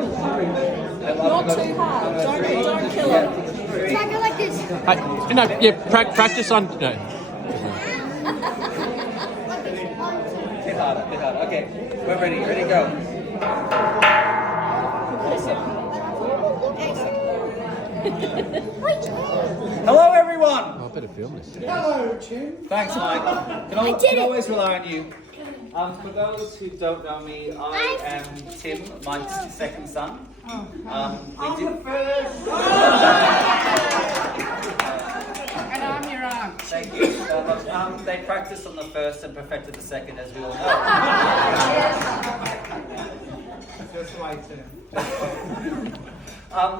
Not too hard. Don't kill it. Can I go like this? Practice on. No. Bit harder. Okay, we're ready. Ready, go. Awesome. Hello, everyone. I better film this. Thanks, Mike. Can always rely on you. For those who don't know me, I am Tim, Mike's second son. I'm the first. And I'm your aunt. Thank you. They practiced on the first and perfected the second, as we all know. Just wait.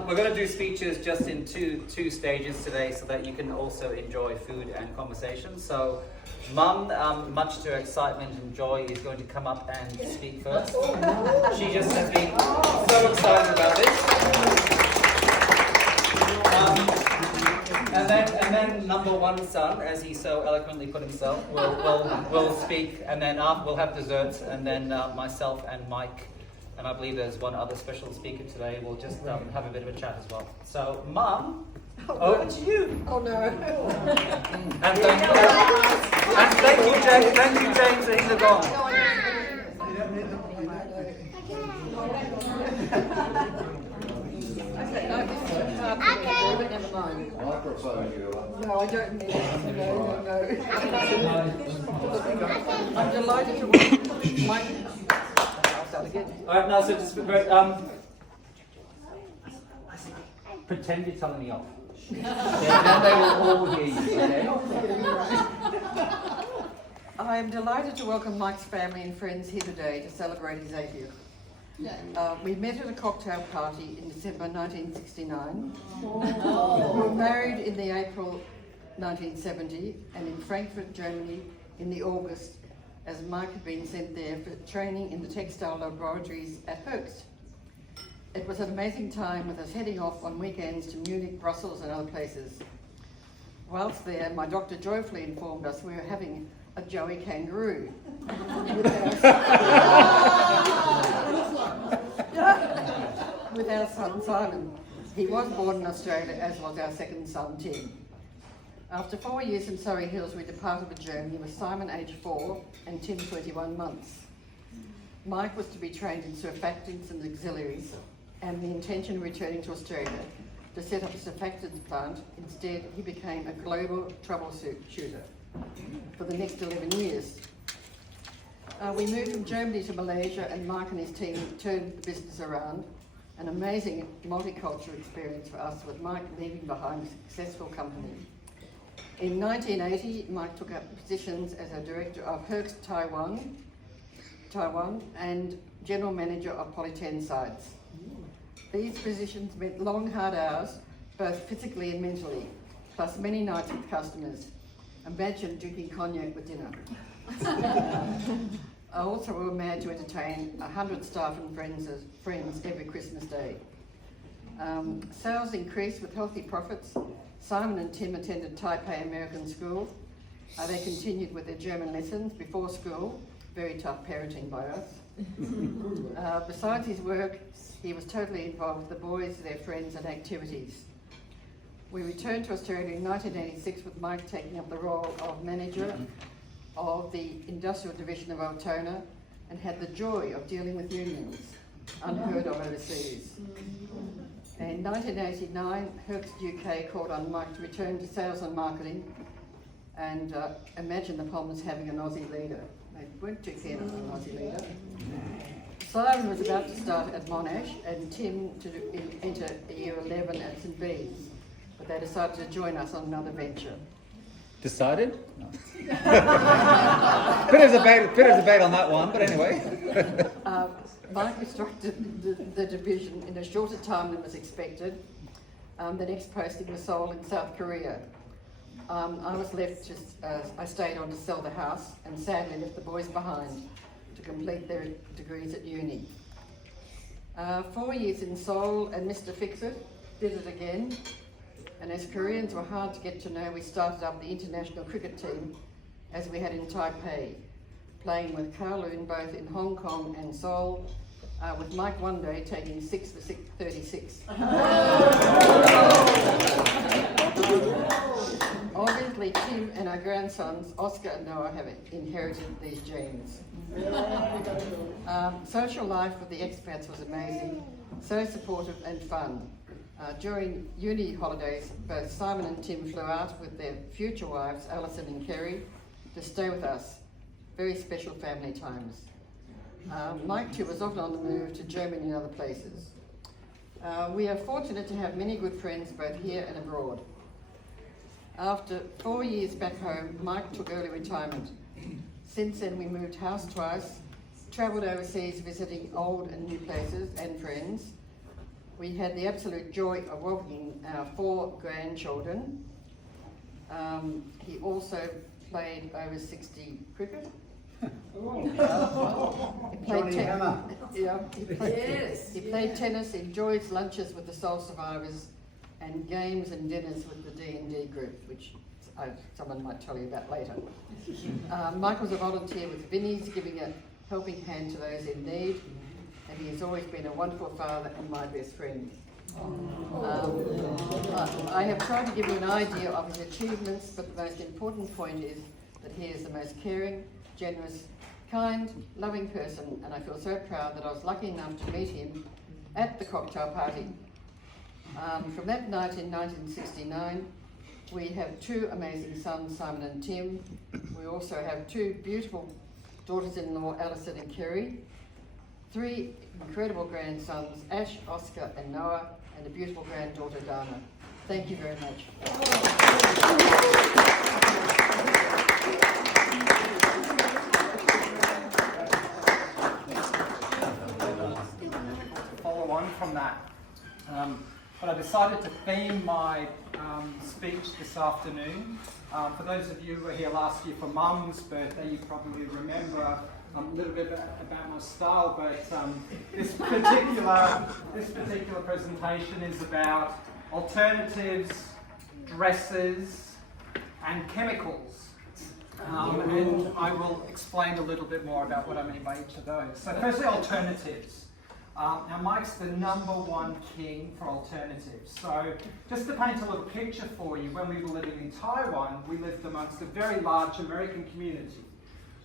We're going to do speeches just in two stages today, so that you can also enjoy food and conversation. So, Mum, much to her excitement and joy, is going to come up and speak first. She just has been so excited about this. And then number one son, as he so eloquently put himself, will speak, and then we'll have desserts, and then myself and Mike, and I believe there's one other special speaker today, we'll just have a bit of a chat as well. So, Mum, over to you. Oh no. And thank you, James. Thank you, James, that he's gone. Never mind. No, I don't mean it. No. I'm delighted to watch Mike. I'll start again. All right, now, so just very, pretend you're telling me off. Then they will all hear you, okay? I am delighted to welcome Mike's family and friends here today to celebrate his 80th. We met at a cocktail party in December 1969. We were married in the April 1970 and in Frankfurt, Germany in the August, as Mike had been sent there for training in the textile laboratories at Hoechst. It was an amazing time with us heading off on weekends to Munich, Brussels and other places. Whilst there, my doctor joyfully informed us we were having a Joey kangaroo with our son Simon. He was born in Australia, as was our second son Tim. After 4 years in Surrey Hills, we departed for Germany with Simon aged 4 and Tim 21 months. Mike was to be trained in surfactants and auxiliaries, and the intention of returning to Australia to set up a surfactants plant. Instead, he became a global troubleshooter for the next 11 years. We moved from Germany to Malaysia, and Mike and his team turned the business around. An amazing multicultural experience for us, with Mike leaving behind a successful company. In 1980, Mike took up positions as a director of Hoechst Taiwan, and general manager of Polyten sites. These positions meant long, hard hours, both physically and mentally, plus many nights with customers. Imagine drinking cognac with dinner. Also, we were mad to entertain 100 staff and friends every Christmas Day. Sales increased with healthy profits. Simon and Tim attended Taipei American School. They continued with their German lessons before school. Very tough parenting by us. Besides his work, he was totally involved with the boys, their friends and activities. We returned to Australia in 1986 with Mike taking up the role of manager of the industrial division of Altona, and had the joy of dealing with unions, unheard of overseas. In 1989, Hoechst UK called on Mike to return to sales and marketing, and imagine the problems having an Aussie leader. They weren't too keen on an Aussie leader. Simon was about to start at Monash and Tim to enter year 11 at St Bede's, but they decided to join us on another venture. Decided? No. bit of debate on that one, but anyway. Mike restructured the division in a shorter time than was expected. The next posting was sold in South Korea. I was left I stayed on to sell the house, and sadly left the boys behind to complete their degrees at uni. 4 years in Seoul, and Mr. Fix-It did it again. And as Koreans were hard to get to know, we started up the international cricket team, as we had in Taipei, playing with Kowloon both in Hong Kong and Seoul, with Mike one day taking 6 for 36. Obviously, Tim and our grandsons, Oscar and Noah, have inherited these genes. Social life with the expats was amazing, so supportive and fun. During uni holidays, both Simon and Tim flew out with their future wives, Alison and Kerry, to stay with us. Very special family times. Mike too was often on the move to Germany and other places. We are fortunate to have many good friends both here and abroad. After 4 years back home, Mike took early retirement. Since then we moved house twice, travelled overseas visiting old and new places and friends. We had the absolute joy of welcoming our 4 grandchildren. He also played over 60 cricket. He played tennis, enjoys lunches with the Soul Survivors, and games and dinners with the D&D group, which someone might tell you about later. Mike was a volunteer with Vinnie's, giving a helping hand to those in need, and he has always been a wonderful father and my best friend. I have tried to give you an idea of his achievements, but the most important point is that he is the most caring, generous, kind, loving person, and I feel so proud that I was lucky enough to meet him at the cocktail party. From that night in 1969, we have 2 amazing sons, Simon and Tim. We also have 2 beautiful daughters-in-law, Alison and Kerry, 3 incredible grandsons, Ash, Oscar and Noah, and a beautiful granddaughter, Dana. Thank you very much. Follow on from that. But I decided to theme my speech this afternoon. For those of you who were here last year for Mum's birthday, you probably remember a little bit about my style, but this particular presentation is about alternatives, dresses, and chemicals. And I will explain a little bit more about what I mean by each of those. So firstly, alternatives. Now Mike's the #1 king for alternatives. So just to paint a little picture for you, when we were living in Taiwan, we lived amongst a very large American community.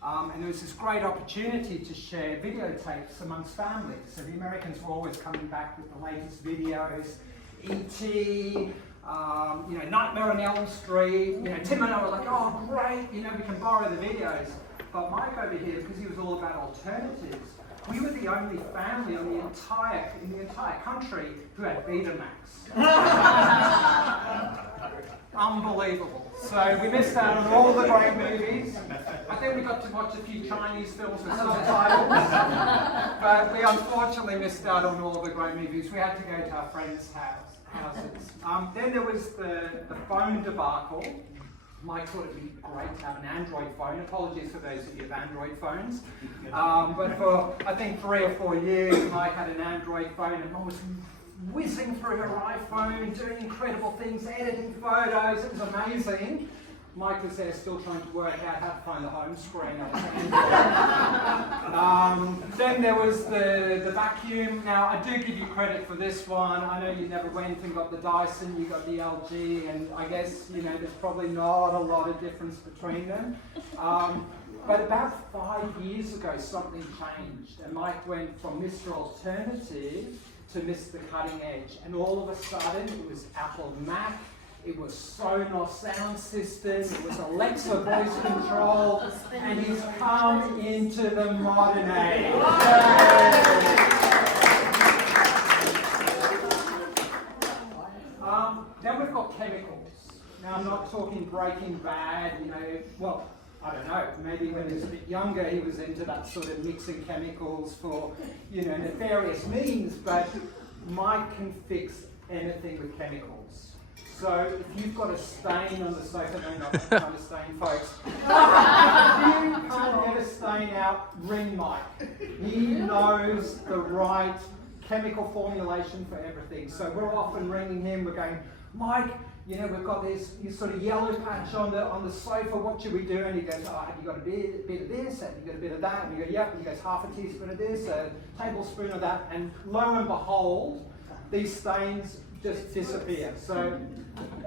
And there was this great opportunity to share videotapes amongst families. So the Americans were always coming back with the latest videos, E.T., Nightmare on Elm Street. Tim and I were like, oh great, we can borrow the videos. But Mike over here, because he was all about alternatives, we were the only family in the entire country who had Betamax. Unbelievable. So we missed out on all the great movies. I think we got to watch a few Chinese films with subtitles, but we unfortunately missed out on all the great movies. We had to go to our friends' houses. Then there was the phone debacle. Mike thought it'd be great to have an Android phone. Apologies for those of you with Android phones. But for, I think, 3 or 4 years, Mike had an Android phone and Mom was whizzing through her iPhone, doing incredible things, editing photos. It was amazing. Mike was there still trying to work out how to find the home screen of his Android. Then there was the vacuum. Now, I do give you credit for this one. I know you never went and got the Dyson, you got the LG, and I guess, there's probably not a lot of difference between them. But about 5 years ago, something changed, and Mike went from Mr. Alternative to Mr. Cutting Edge, and all of a sudden, it was Apple Mac, it was Sonos sound system, it was Alexa voice control, and he's come into the modern age. Then we've got chemicals. Now I'm not talking Breaking Bad, I don't know, maybe when he was a bit younger he was into that sort of mixing chemicals for, nefarious means, but Mike can fix anything with chemicals. So if you've got a stain on the sofa, no, not that kind of stain, folks. If you can't get a stain out, ring Mike. He knows the right chemical formulation for everything. So we're often ringing him, we're going, Mike, you know, we've got this sort of yellow patch on the sofa, what should we do? And he goes, oh, have you got a bit of this? Have you got a bit of that? And you go, yep. And he goes, half a teaspoon of this, a tablespoon of that. And lo and behold, these stains just disappear. So,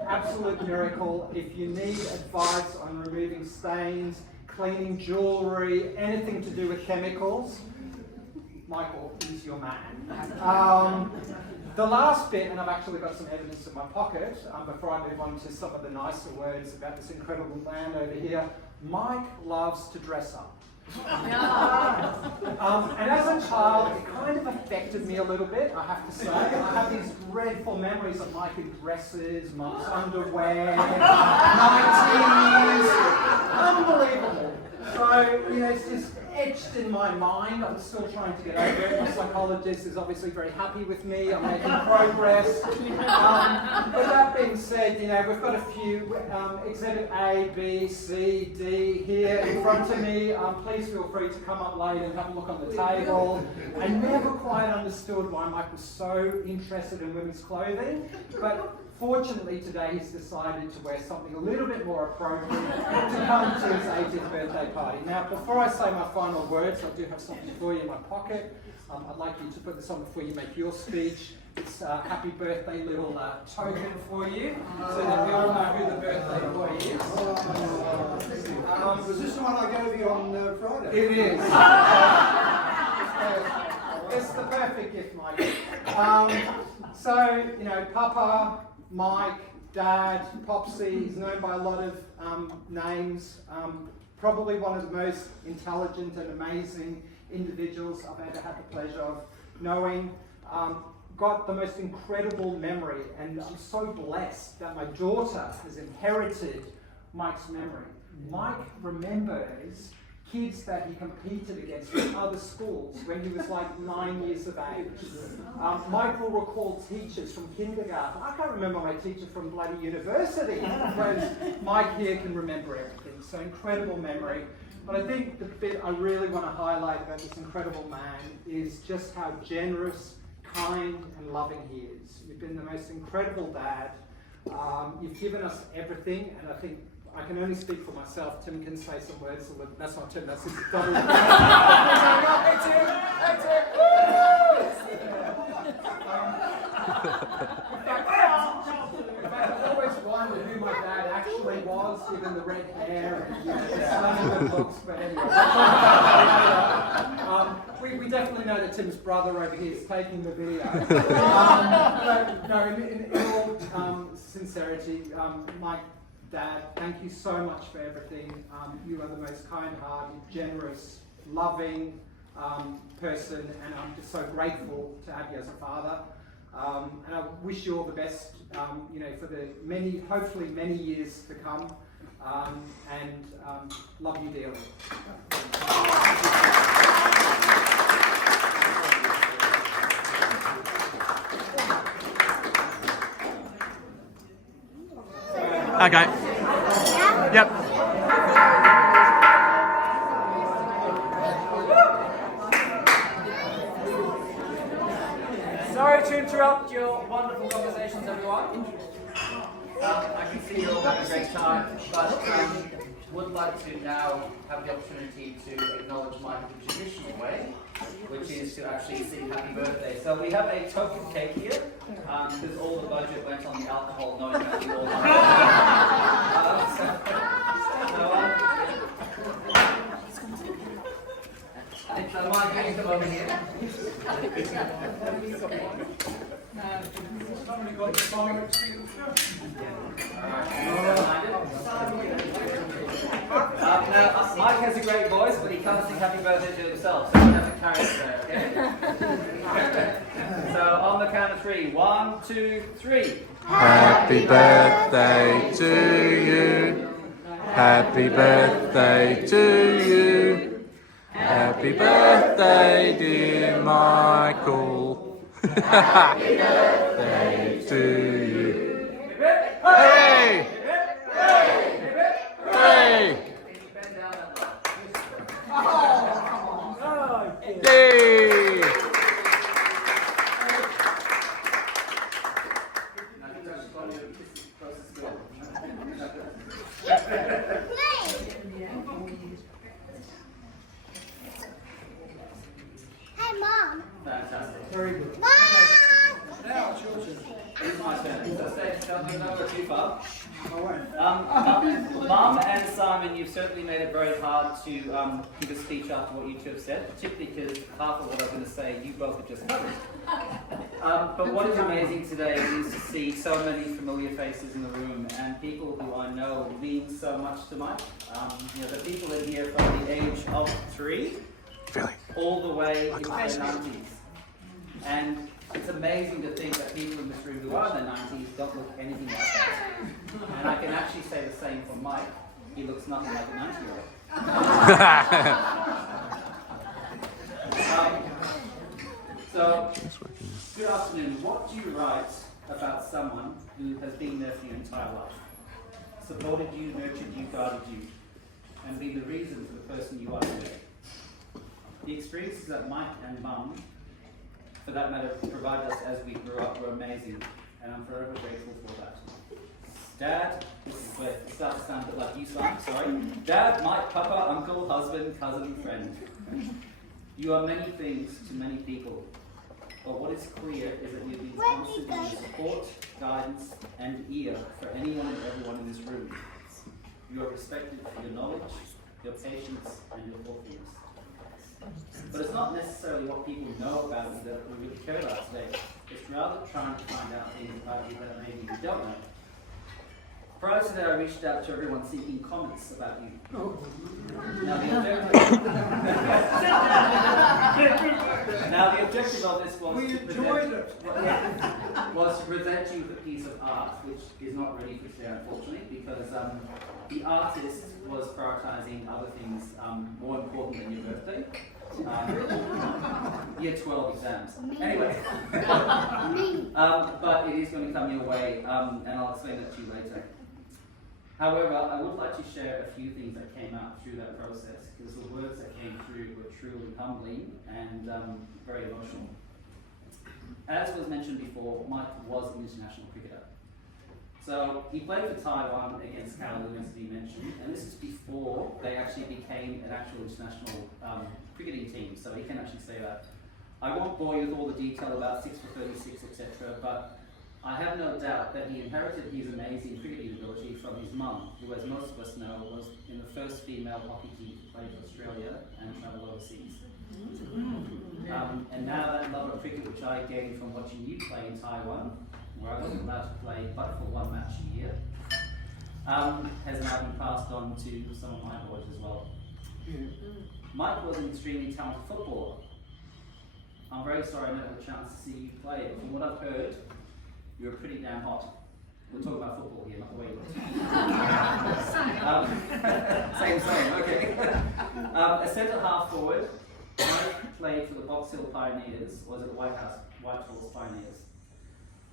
absolute miracle. If you need advice on removing stains, cleaning jewellery, anything to do with chemicals, Michael is your man. The last bit, and I've actually got some evidence in my pocket, before I move on to some of the nicer words about this incredible man over here, Mike loves to dress up. And as a child, it kind of affected me a little bit, I have to say. I have these dreadful memories of Mike in dresses, Mike's underwear, nighties, unbelievable. So, you know, it's just etched in my mind. I'm still trying to get over it. My psychologist is obviously very happy with me. I'm making progress. But that being said, you know, we've got a few Exhibit A, B, C, D here in front of me. Please feel free to come up later and have a look on the table. I never quite understood why Mike was so interested in women's clothing, but fortunately today he's decided to wear something a little bit more appropriate to come to his 80th birthday party. Now, before I say my final words, I do have something for you in my pocket. I'd like you to put this on before you make your speech. It's a happy birthday little token for you, so that we all know who the birthday boy is. Was this the one I gave you on Friday? It is. It's the perfect gift, Mike. So, you know, Papa, Mike, Dad, Popsy, he's known by a lot of names. Probably one of the most intelligent and amazing individuals I've ever had the pleasure of knowing. Got the most incredible memory, and I'm so blessed that my daughter has inherited Mike's memory. Mike remembers kids that he competed against in other schools when he was like 9 years of age. Mike will recall teachers from kindergarten. I can't remember my teacher from bloody university, whereas Mike here can remember everything. So incredible memory. But I think the bit I really want to highlight about this incredible man is just how generous, kind and loving he is. You've been the most incredible dad. You've given us everything, and I think I can only speak for myself. Tim can say some words. That's not Tim, that's his double. In fact, I've always wondered who my dad actually was, given the red hair and the good looks. But anyway, we definitely know that Tim's brother over here is taking the video. But no, in all sincerity, Mike, Dad, thank you so much for everything. You are the most kind-hearted, generous, loving person, and I'm just so grateful to have you as a father. And I wish you all the best, you know, for the hopefully many years to come, and love you dearly. Okay. Yep. Sorry to interrupt your wonderful conversations, everyone. I can see you're all having a great time, but would like to now have the opportunity to acknowledge Mike the traditional way, which is to actually sing happy birthday. So we have a token cake here, because all the budget went on the alcohol, knowing that you all so Mike, can you come over here? Somebody got the song. Now, Mike has a great voice, but he can't sing happy birthday to himself, so he has to carry it there, okay? So on the count of 3, 1, 2, 3. Happy birthday to you. Happy birthday to you. Happy birthday, dear Michael. Happy birthday to you. Hey! Hey! Yay! turn. So stay, don't go too far. I won't. Mum and Simon, you've certainly made it very hard to give a speech after what you two have said, particularly because half of what I was going to say you both have just covered. But what is amazing today is to see so many familiar faces in the room and people who I know mean so much to Mike. The people in here from the age of 3 all the way into their 90s. And it's amazing to think that people in this room who are in their 90s don't look anything like that. And I can actually say the same for Mike. He looks nothing like a 90-year-old. So, good afternoon. What do you write about someone who has been there for your entire life? Supported you, nurtured you, guarded you, and been the reason for the person you are today? The experiences that Mike and Mum, for that matter, provided us as we grew up were amazing, and I'm forever grateful for that. Dad, this is where it starts to sound a bit like you, Simon, sorry. Dad, Mike, Papa, Uncle, husband, cousin, and friend. You are many things to many people, but what is clear is that you've been constantly support, guidance, and ear for anyone and everyone in this room. You are respected for your knowledge, your patience, and your thoughtfulness. But it's not necessarily what people know about you that we really care about today. It's rather trying to find out things about you that maybe you don't know. Prior to that, I reached out to everyone seeking comments about you. Now the objective of this was We enjoyed it. Was to present you with a piece of art, which is not ready for share, unfortunately, because the artist was prioritising other things more important than your birthday. Year 12 exams. Anyway, but it is going to come your way, and I'll explain that to you later. However, I would like to share a few things that came out through that process, because the words that came through were truly humbling and very emotional. As was mentioned before, Mike was an international cricketer. So he played for Taiwan against Kowloon, as he mentioned, and this is before they actually became an actual international cricketing team, so he can actually say that. I won't bore you with all the detail about 6 for 36, etc., but I have no doubt that he inherited his amazing cricketing ability from his mum, who, as most of us know, was in the first female hockey team to play for Australia and travel overseas. And now that love of cricket, which I gained from watching you play in Taiwan, where I wasn't allowed to play but for 1 match a year, has now been passed on to some of my boys as well. Mike was an extremely talented footballer. I'm very sorry I never had a chance to see you play, but from what I've heard, you were pretty damn hot. We're talking about football here, not the way you look. Same, okay. A centre half forward, Mike played for the Box Hill Pioneers, was at the Whitehorse Pioneers,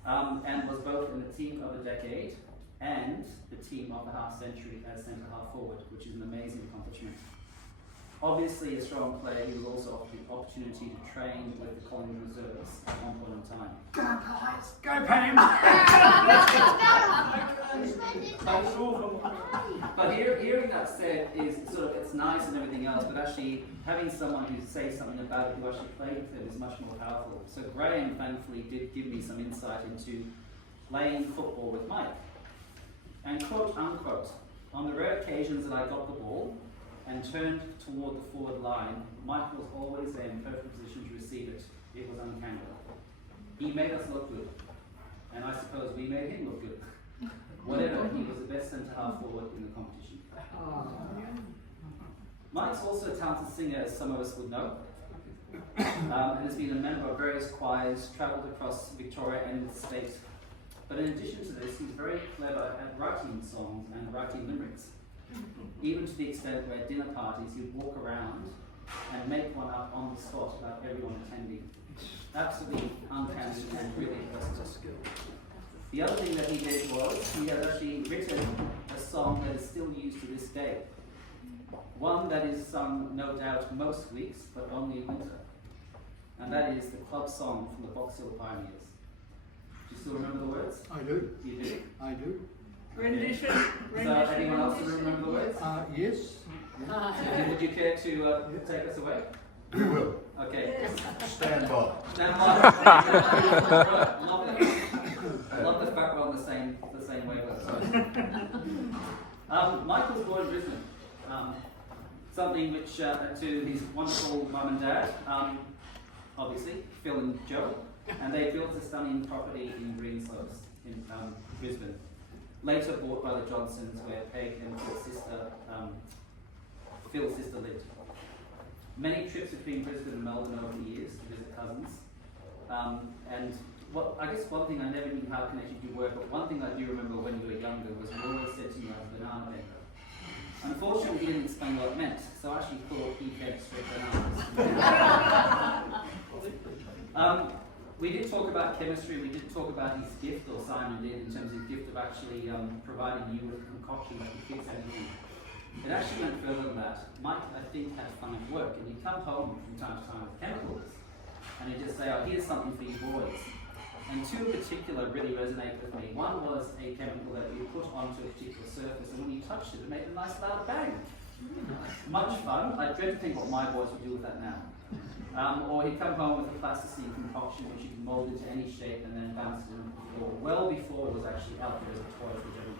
and was both in the team of the decade and the team of the half century as centre half forward, which is an amazing accomplishment. Obviously a strong player, he was also offered the opportunity to train with the Collingwood Reserves at one point in time. Go, Pam! But hearing that said is sort of, it's nice and everything else, but actually having someone who says something about it who actually played with him is much more powerful. So Graham thankfully did give me some insight into playing football with Mike. And quote unquote, on the rare occasions that I got the ball and turned toward the forward line, Mike was always there in perfect position to receive it. It was uncanny. He made us look good, and I suppose we made him look good. Whatever, he was the best centre half forward in the competition. Mike's also a talented singer, as some of us would know, and has been a member of various choirs, travelled across Victoria and the state. But in addition to this, he's very clever at writing songs and writing lyrics. Even to the extent where at dinner parties he'd walk around and make one up on the spot about everyone attending. Absolutely uncanny and really impressive. The other thing that he did was he has actually written a song that is still used to this day. One that is sung, no doubt, most weeks, but only in winter. And that is the club song from the Box Hill Pioneers. Do you still remember the words? I do. You do? I do. Rendition. So anyone else remember the words? Yes. So would you care to take us away? We will. Okay. Stand by. Stand by. Love the Mike was born in Brisbane. Something which, to his wonderful mum and dad, obviously, Phil and Joe, and they built a stunning property in Greenslopes in Brisbane. Later bought by the Johnsons, where Peg and Phil's sister lived. Many trips between Brisbane and Melbourne over the years to visit cousins. And I guess one thing I never knew how connected you were, but one thing I do remember when you were younger was you always said to me I was a banana maker. Unfortunately, he didn't explain what it meant, so I actually thought he meant straight bananas. We did talk about chemistry, we did talk about his gift, or Simon did, in terms of his gift of actually providing you with a concoction that could fix anything. It actually went further than that. Mike, I think, had fun at work, and he'd come home from time to time with chemicals, and he'd just say, oh, here's something for you boys. And two in particular really resonated with me. One was a chemical that you put onto a particular surface, and when you touched it, it made a nice loud bang. Much fun. I dread to think what my boys would do with that now. Or he'd come home with a plasticine concoction which you can mold into any shape and then bounce it into the floor, well before it was actually out there as a toy for the general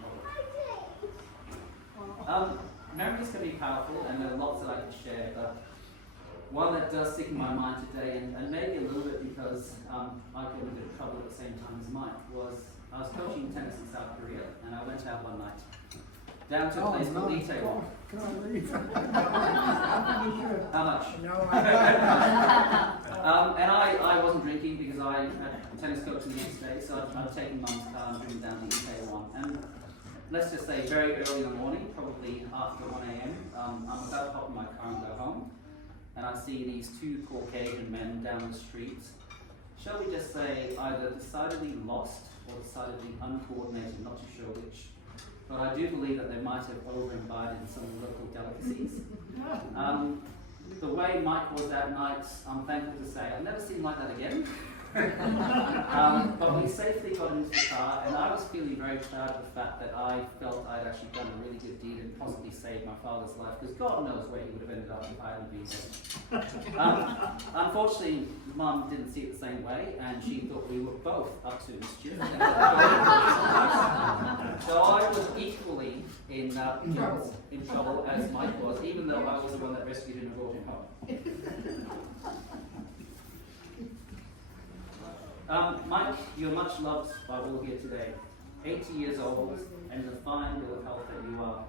public. Memories can be powerful, and there are lots that I could share, but one that does stick in my mind today, and maybe a little bit because I got in a bit of trouble at the same time as Mike, was I was coaching tennis in South Korea, and I went out one night down to a place called Itaewon. Can I leave? How much? No, And I wasn't drinking because I had tennis coach in the East Day, so I'd taken Mum's car and driven down to Itaewon. And let's just say very early in the morning, probably after 1 a.m., I'm about to hop in my car and go home, and I see these two Caucasian men down the street, shall we just say either decidedly lost or decidedly uncoordinated, not too sure which. But I do believe that they might have over-imbibed in some local delicacies. The way Mike was that night, I'm thankful to say, I've never seen him like that again. But we safely got into the car, and I was feeling very proud of the fact that I felt I'd actually done a really good deed and possibly saved my father's life, because God knows where he would have ended up if I hadn't been there. Unfortunately, Mum didn't see it the same way, and she thought we were both up to mischief. So I was equally in trouble as Mike was, even though I was the one that rescued him and brought him home. Mike, you're much loved by all here today. 80 years old, and the fine bill of health that you are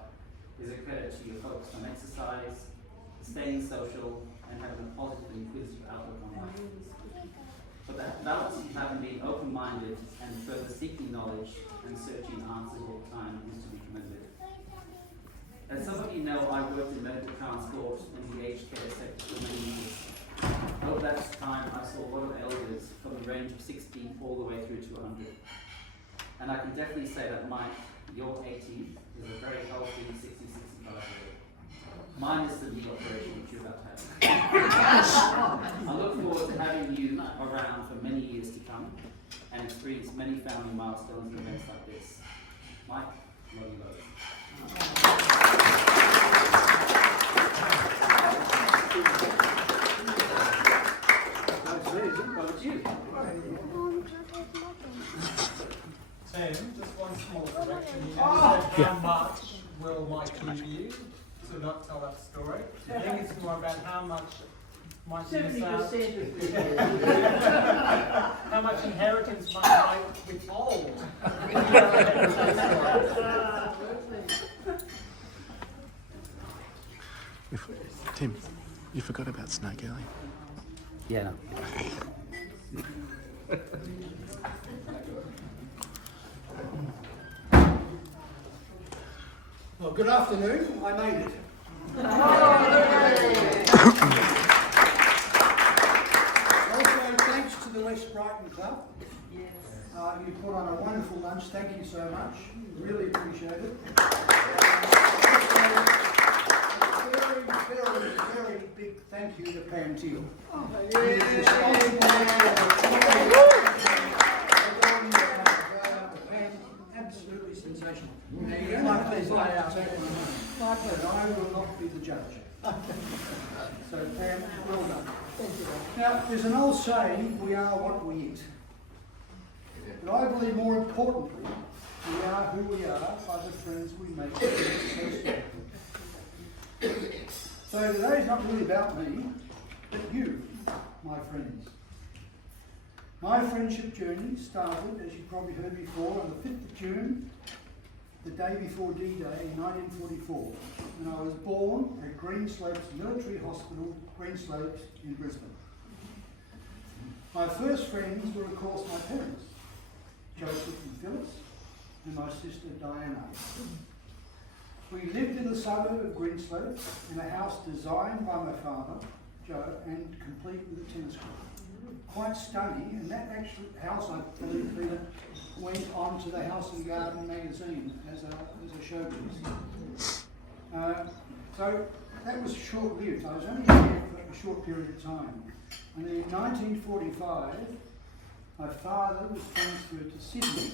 is a credit to your focus on exercise, staying social, and having a positive and inquisitive outlook on life. But that balance of having been open-minded and further seeking knowledge and searching answers all the time is to be commended. As some of you know, I worked in medical transport and the aged care sector for many years. Over that time, I saw a lot of elders from the range of 60 all the way through to 100. And I can definitely say that Mike, your 80 is a very healthy 60-65-year-old. Mine is the knee operation which you're about to have. I look forward to having you around for many years to come and experience many family milestones and events like this. Mike, love you both. Tim, just one small correction. You said how much will Mike give you to not tell that story. I think it's more about how much might miss out. How much inheritance might Mike withhold. Tim, you forgot about Snake Alley. Yeah. Well, good afternoon. I made it. Also, thanks to the West Brighton Club. You put on a wonderful lunch. Thank you so much. Really appreciate it. Very, very, very big thank you to Pam Teal. Absolutely sensational. My pleasure. My pleasure. I will not be the judge. So Pam, well done. Thank you. Now, there's an old saying, we are what we eat. But I believe more importantly, We are who we are by the friends we make. So today's not really about me, but you, my friends. My friendship journey started, as you probably heard before, on the 5th of June, the day before D-Day in 1944, when I was born at Greenslopes Military Hospital, Greenslopes in Brisbane. My first friends were, of course, my parents, Joseph and Phyllis, and my sister Diana. We lived in the suburb of Greenslopes in a house designed by my father, Joe, and complete with a tennis court. Quite stunning, and that actual house, I believe, Peter, went on to the House and Garden magazine as a showpiece. So that was short-lived. I was only there for a short period of time. And in 1945, my father was transferred to Sydney,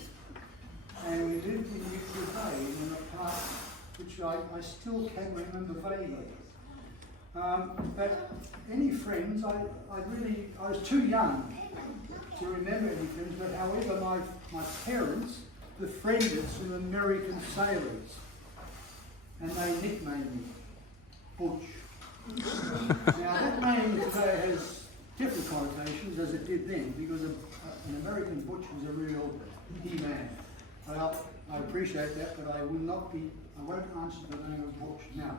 and we lived in Euclid Bay in an apartment which I still can remember vaguely. But any friends, I was too young to remember any friends, but however my parents befriended some American sailors, and they nicknamed me Butch. Now that name today has different connotations as it did then, because an American Butch was a real he-man. Well, I appreciate that, but I won't answer the name of Butch now.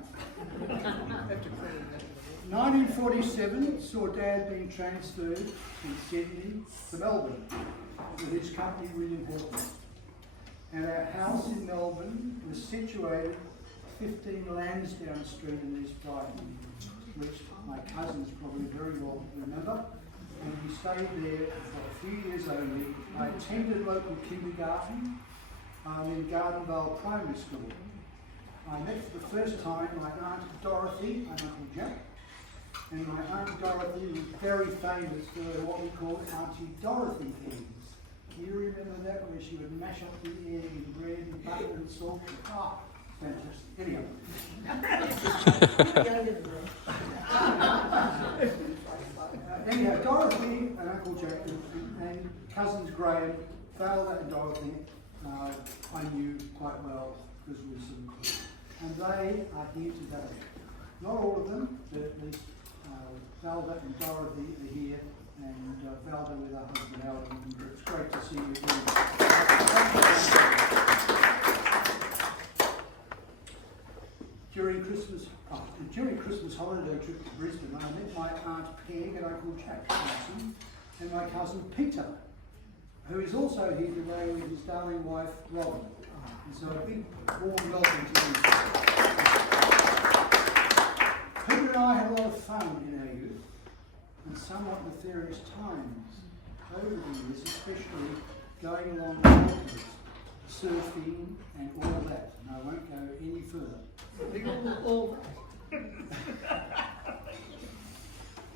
1947 saw Dad being transferred from Sydney to Melbourne with his company William Horton. And our house in Melbourne was situated 15 Lansdowne Street in East Brighton, which my cousins probably very well remember. And we stayed there for a few years only. I attended local kindergarten in Gardenvale Primary School. I met for the first time my Aunt Dorothy and Uncle Jack. And my Aunt Dorothy was very famous for what we call Auntie Dorothy eggs. Do you remember that, where she would mash up the egg in bread and butter and salt? Ah, fantastic. Anyhow. Anyhow, Dorothy and Uncle Jack and cousins Graham, Valda and Dorothy, I knew quite well because we were so close. And they are here today. Not all of them, but at least Valda and Dorothy are here, and Valda with her husband Alan. It's great to see you again. During Christmas holiday trip to Brisbane, I met my Aunt Peg and Uncle Jack Johnson, and my cousin Peter, who is also here today with his darling wife Robin. And so a big warm welcome to you. Peter and I had a lot of fun in our youth, and somewhat nefarious times over the years, especially going along the mountains, surfing and all that. And I won't go any further.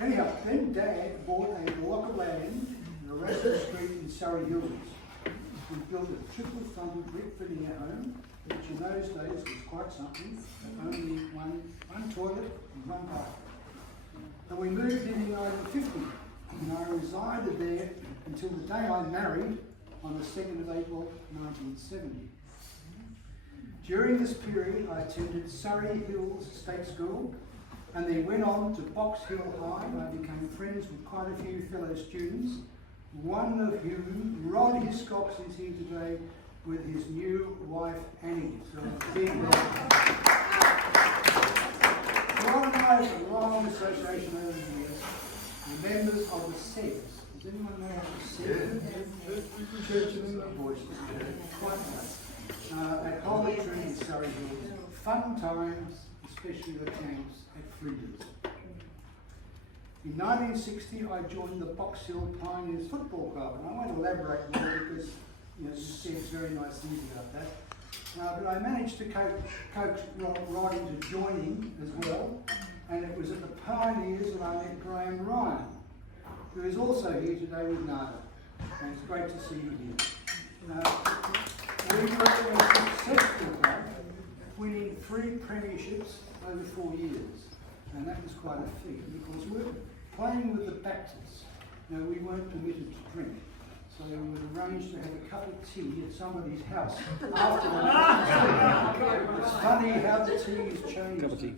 Anyhow, then Dad bought a block of land in Erasmus Street in Surrey Hills. We built a triple-fronted brick veneer home, which in those days was quite something. Only one toilet and one bathroom. And we moved in 1950, and I resided there until the day I married on the 2nd of April 1970. During this period, I attended Surrey Hills State School, and then went on to Box Hill High, where I became friends with quite a few fellow students, one of whom, Rod Hiscox, is here today with his new wife, Annie. So a big welcome. Rod and I have a long association over the years. We're members of the SEBS. Does anyone know how to SEBS? Church of England Voices. Quite nice. At Holy Trinity, Surrey Hills. Fun times, especially the camps at Flinders. In 1960, I joined the Box Hill Pioneers Football Club, and I won't elaborate more because you said very nice things about that. But I managed to coax Rod into joining as well, and it was at the Pioneers that I met Graham Ryan, who is also here today with Nada, and it's great to see you here. We were a successful club, winning 3 premierships over 4 years, and that was quite a feat because we were playing with the Baptists. Now, we weren't permitted to drink, So we would arrange to have a cup of tea at somebody's house afterwards. It's funny how the tea has changed. Cup of tea.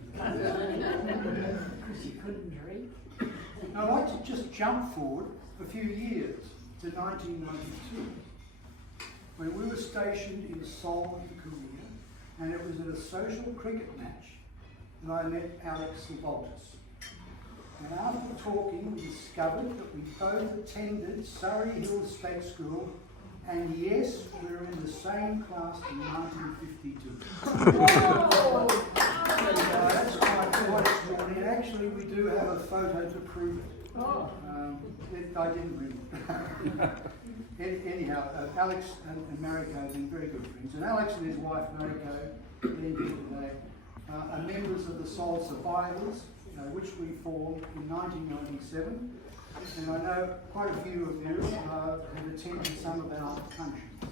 I'd like to just jump forward a few years to 1992, when we were stationed in Seoul, Korea, and it was at a social cricket match that I met Alex Sylvoltis. And after talking, we discovered that we both attended Surrey Hills State School, and yes, we were in the same class in 1952. That's quite extraordinary. Actually, we do have a photo to prove it. I didn't bring it. Anyhow, Alex and Mariko have been very good friends. And Alex and his wife, Mariko, being here today, are members of the Soul Survivors, which we formed in 1997. And I know quite a few of you have attended some of our functions.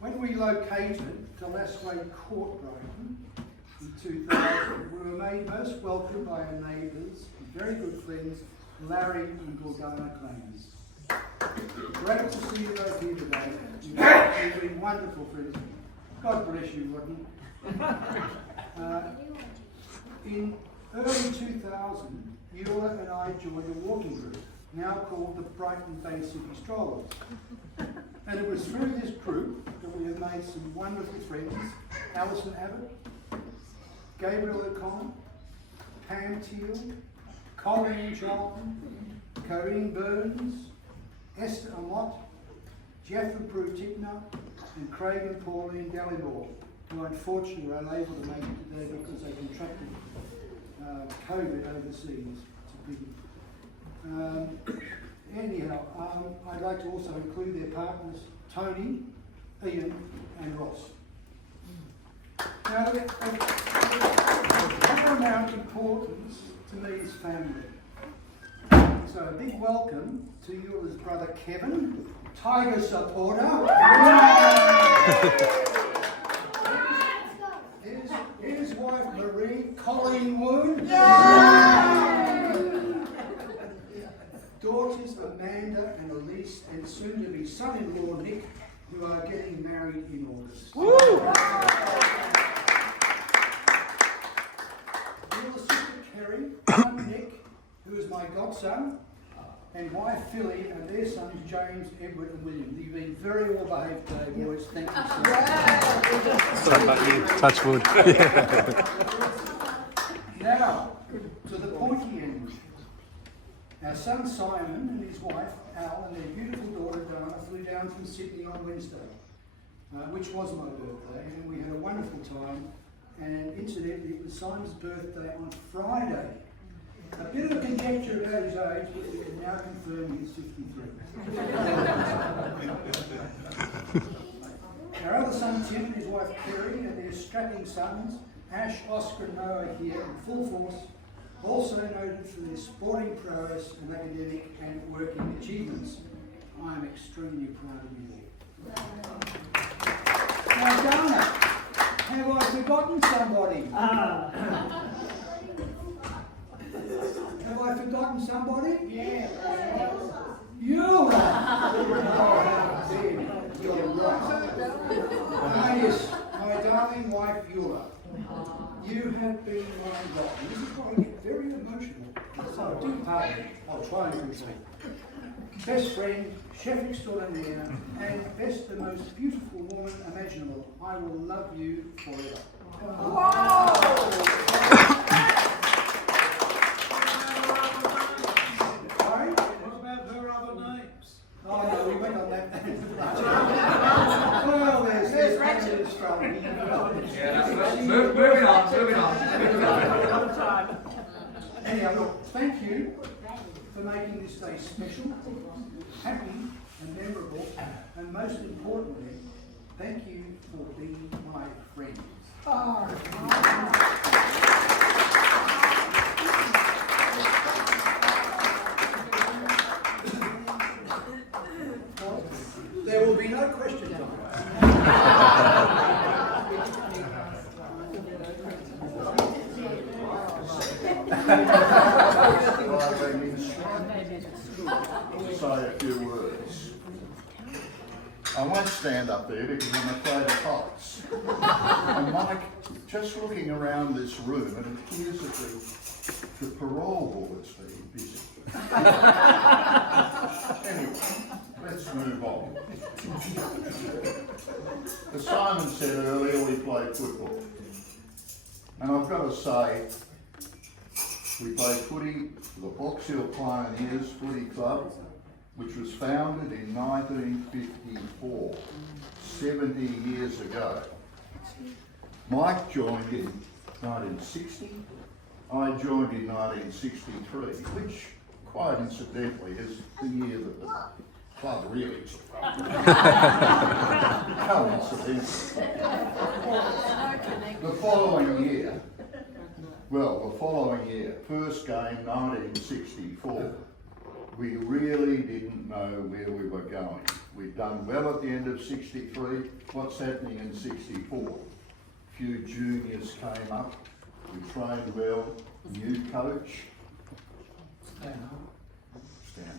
When we located to Lasswade Court, Brighton, in 2000, we were made most welcome by our neighbours and very good friends, Larry and Gorgana Claimers. Great to see you both here today. You've been wonderful friends. God bless you, Rodney. In early 2000, Eula and I joined a walking group, now called the Brighton Bay City Strollers. And it was through this group that we have made some wonderful friends: Alison Abbott, Gabriel O'Connor, Pam Teal, Colleen John, Corinne Burns, Esther Amott, Jeff and Prue Tickner, and Craig and Pauline Dallimore, who unfortunately were unable to make it today because they contracted COVID overseas. Anyhow, I'd like to also include their partners, Tony, Ian and Ross. Now, of paramount importance to me is family. So a big welcome to Eula's brother Kevin, Tiger supporter. His wife Marie, Colleen Woon. Daughters Amanda and Elise, and soon to be son-in-law Nick, who are getting married in August. Eula's sister Kerry, son Nick, who is my godson, and wife Philly, and their sons James, Edward and William. You've been very well behaved today, boys. Thank you so much. Touch wood. Now, to the pointy end. Our son Simon and his wife Al and their beautiful daughter Dana flew down from Sydney on Wednesday, which was my birthday, and we had a wonderful time. And incidentally, it was Simon's birthday on Friday. A bit of conjecture about his age, but we can now confirm he's 53. Our other son Tim and his wife Kerry and their strapping sons Ash, Oscar and Noah are here in full force, also noted for their sporting prowess and academic and working achievements. I am extremely proud of you all. Now Dana, have I forgotten somebody? Have I forgotten somebody? Yeah. Eula! Oh, dear. You're right. Yes, my darling wife Eula. You have been my God. This is why I get very emotional. So do pardon. I'll try and control. Best friend, chef extraordinaire, and best and most beautiful woman imaginable. I will love you forever. Sorry? What about her other names? Oh no, we went on that. Well, there's candidates from. Moving on. Anyhow, look, thank you for making this day special, happy and memorable, and most importantly, thank you for being my friends. There will be no question time. to say a few words. I won't stand up there because I'm afraid of heights. And Mike, just looking around this room, it appears that the parole board's been busy. Anyway, let's move on. As Simon said earlier, we played football. And I've got to say, we played footy for the Box Hill Pioneers Footy Club, which was founded in 1954, 70 years ago. Mike joined in 1960, I joined in 1963, which quite incidentally is the year that the club really took off. Coincidentally. The following year, first game 1964, we really didn't know where we were going. We'd done well at the end of 63. What's happening in 64? Few juniors came up, we trained well, new coach, Stan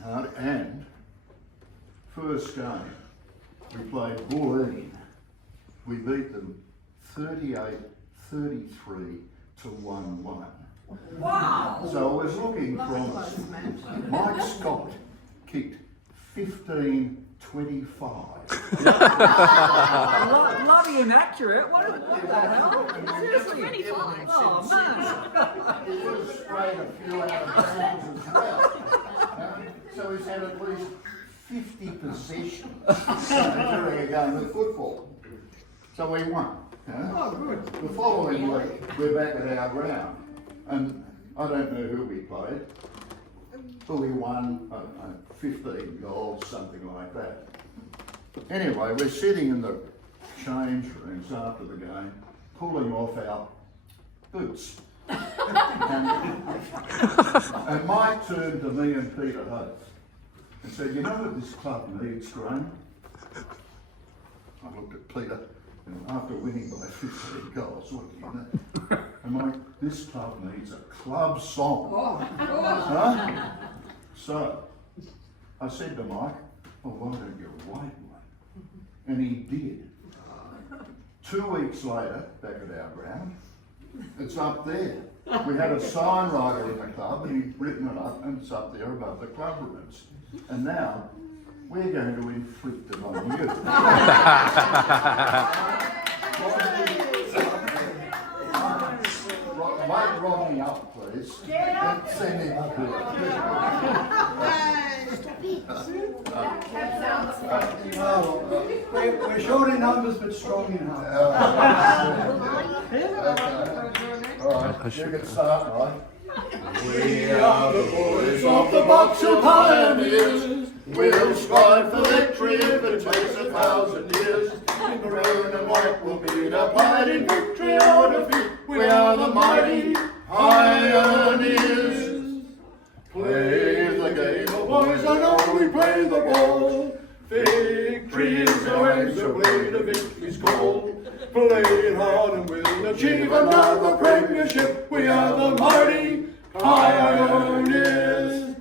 Hart, and first game, we played Bulleen. We beat them 38-33 to 1-1. Wow! So I was looking promising. Mike Scott kicked 15-25. Bloody inaccurate. What the hell? Seriously? Oh, man. He was straight a few out of bounds as well. So he's had at least 50 possessions during a game of football. So we won. Oh, good. The following week, we're back at our ground, and I don't know who we played, but we won 15 goals, something like that. Anyway, we're sitting in the change rooms after the game, pulling off our boots. And Mike turned to me and Peter Hope and said, "You know what this club needs, Graham?" I looked at Peter, and after winning by 15 goals, what do you know? And Mike, this club needs a club song. Huh? So, I said to Mike, "Well, why don't you write one?" And he did. 2 weeks later, back at our ground, it's up there. We had a sign writer in the club, and he'd written it up, and it's up there above the club rooms. And now, we're going to inflict it on you. Wake Rodney up, please. Send him up here. We're short in numbers but strong in heart. All right, you can start, right? We are the boys of the Box Hill Pioneers. We'll strive for victory if it takes 1,000 years. In maroon and white we'll beat a pride in victory or defeat. We are the mighty Pioneers. Play the game, oh boys, I know we play the ball. Victory is our aim, so play the victory's goal. Play it hard and we'll achieve another premiership. We are the mighty Pioneers.